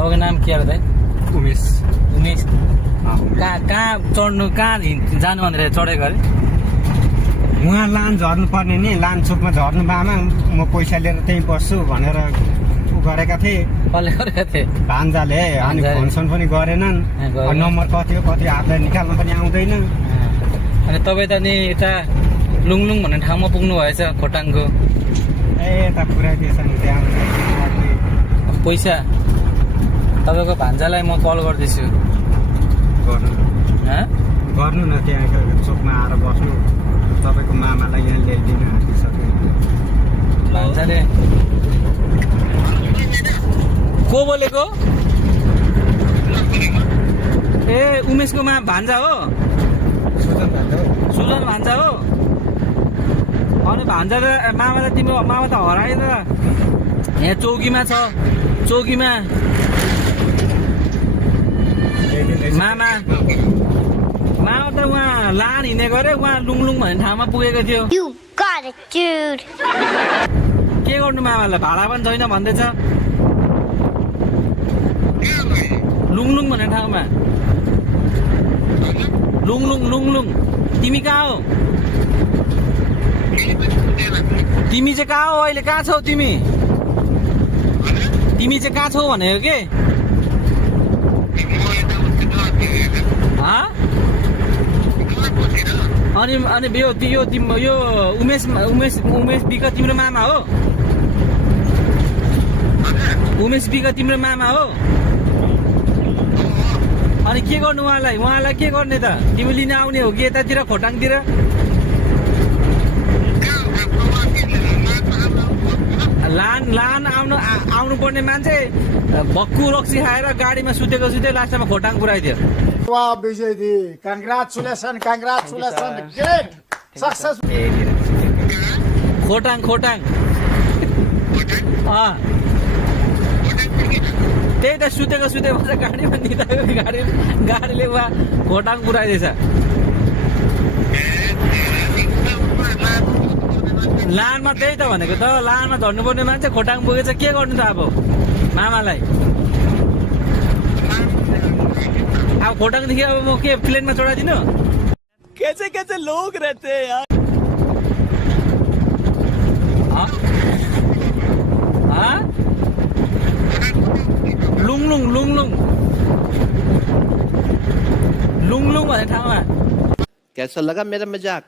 तपाईँको नाम के हो दाइ? उमेश। उमेश। कहाँ चढ्नु, कहाँ जानु भनेर चढेको अरे? उहाँ लान झर्नु पर्ने नि, लान चोकमा झर्नु बामा म पैसा लिएर त्यहीँ बस्छु भनेर गरेका थिए। कसले गरेका थिए? भान्जाले। अनि फोनसोन पनि गरेनन्। नम्बर कति हो कति हातलाई निकाल्न पनि आउँदैन। अनि तपाईँ त नि यता लुङलुङ भन्ने ठाउँमा पुग्नु भएछ खोटाङको। यता पुऱ्याइदिएछ नि त्यहाँ पैसा तपाईँको भान्जालाई म कल गर्दैछु। गर्नु न, त्यहाँ चोकमा आएर बस्नु। तपाईँको मामालाई यहाँ ल्याइदिनु आँटिसक्यो। भान्जाले को बोलेको? ए उमेशको भान्जा हो? सुजन भान्जा हो? अनि भान्जा त मामा त तिम्रो मामा त हरायो त। यहाँ चौकीमा छ, चौकीमा मामा त उहाँ लान हिँडेको अरे, उहाँ लुङलुङ भन्ने ठाउँमा पुगेको थियो। के गर्नु मामालाई, भाडा पनि छैन भन्दैछ। लुङलुङ भन्ने ठाउँमा। लुङलुङ। तिमी कहाँ हो? तिमी चाहिँ कहाँ हो अहिले? कहाँ छौ तिमी? तिमी चाहिँ कहाँ छौ भनेको के? अनि यो उमेश बिका तिम्रो मामा हो? उमेश बिका तिम्रो मामा हो? अनि के गर्नु उहाँलाई के गर्ने त? तिमी लिन आउने हो कि यतातिर खोटाङतिर? लान आउनु पर्ने मान्छे भक्कु रक्सी खाएर गाडीमा सुतेको लास्टमा खोटाङ पुऱ्याइदियो। वाह विजय दी, कंग्रेचुलेसन ग्रेट सक्सेस। खोटाङ त्यही त सुतेको गाडीमा निदाएको गाडीले उहाँ खोटाङ पुऱ्याइदिएछ। लानमा त्यही त भनेको त, लानमा झर्नुपर्ने मान्छे खोटाङ पुगेछ। के गर्नु त अब मामालाई? अब खोटाङदेखि अब म के प्लेनमा चढाइदिनु? कैसे लोग रहते हैं यार। लुङलुङ भन्ने ठाउँमा। कैसा लगा मेरा मजाक?